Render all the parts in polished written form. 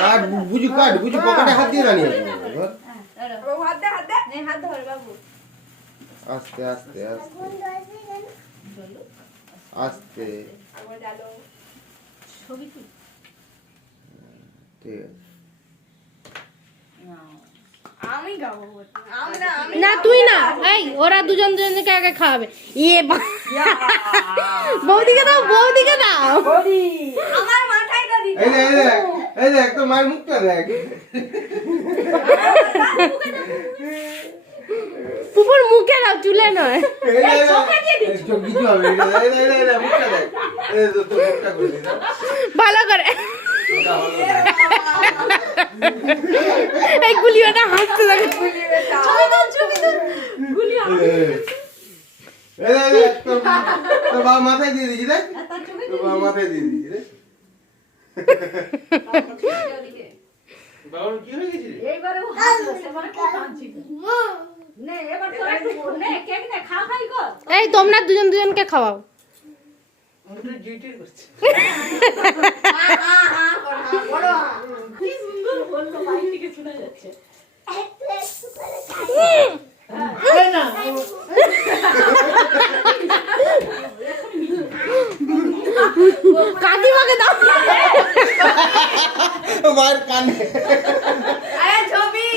কাট বুঝু পকেটে হাত দিয়ে দাঁড়িয়ে আছে হাত ধর বাবু। আস্তে আস্তে আস্তে আস্তে ঠিক আছে আমি গাবো না তুই না, এই ওরা দুজনকে আগে খাওয়াবে। বৌদিকে দাও, বৌদিকে দাও। আমার মাথায় তো দিতে। এই দেখ তো মায়ের মুখটা দেখ। পুপুর মুখে দাও, চুলে নয়। কিছু হবে মুখটা দেখ। মুখটা করে দিই ভালো করে। এই গুলিওটা হাসতে লাগে। তোর বাবা মাথায় দিয়ে দিচ্ছি দেখ, তোর বাবা মাথায় দিয়ে দিচ্ছি দেখ। বাবার কি হয়ে গেছে? এইবারে ও হাসছে, সেবারে কি কাঁদছে? নে এবার তো একটু নে কেক নে খাই গো। এই তোমরা দুজনকে খাওয়াও। ওটা জিটির করছে। বড় কি সুন্দর বললো, বাইরে থেকে শোনা যাচ্ছে। না কাকিমাকে দাও। মার কানে। আরে ছবি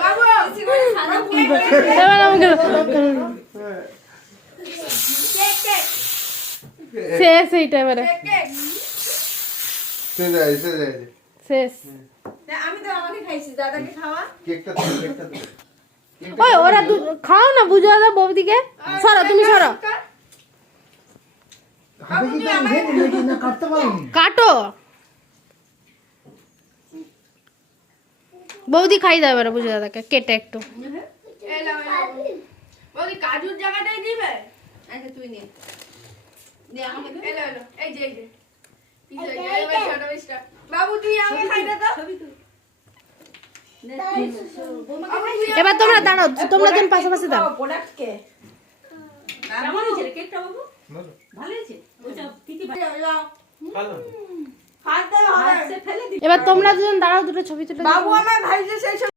বাবু কিছু করে সাদা কেক এবার আমাকে দাও। কেক শেষ এইটা এবারে কেক শেষ। আমি তো আমাকে খাইছি, দাদাকে খাওয়া। কেকটা ওই ওরা খাও না, বুঝো দাদা বৌদিকে। সরো তুমি, সরো কাটো। বৌদি খাই দাও এবারে বুঝো দাদাকে কেটে একটু। বলি কাজুর জায়গাটাই দিবে। আচ্ছা তুই নে নে আমাকে দে। এলো এই যে পিছে এই ছোট বিস্টা বাবু তুই আমাকে খাই দে তো। এবার তোমরা দাঁড়াও, তোমরা দুজন পাশাপাশি দাও। প্রোডাক্ট কে কেমন হয়েছে রে কেকটা বাবু? ভালো হয়েছে। ওটা পিটি ভালো হাত দে, হাত ফেলে দি। এবার তোমরা দুজন দাঁড়াও, দুটো ছবি তুলে বাবু আমার খাইছে সেই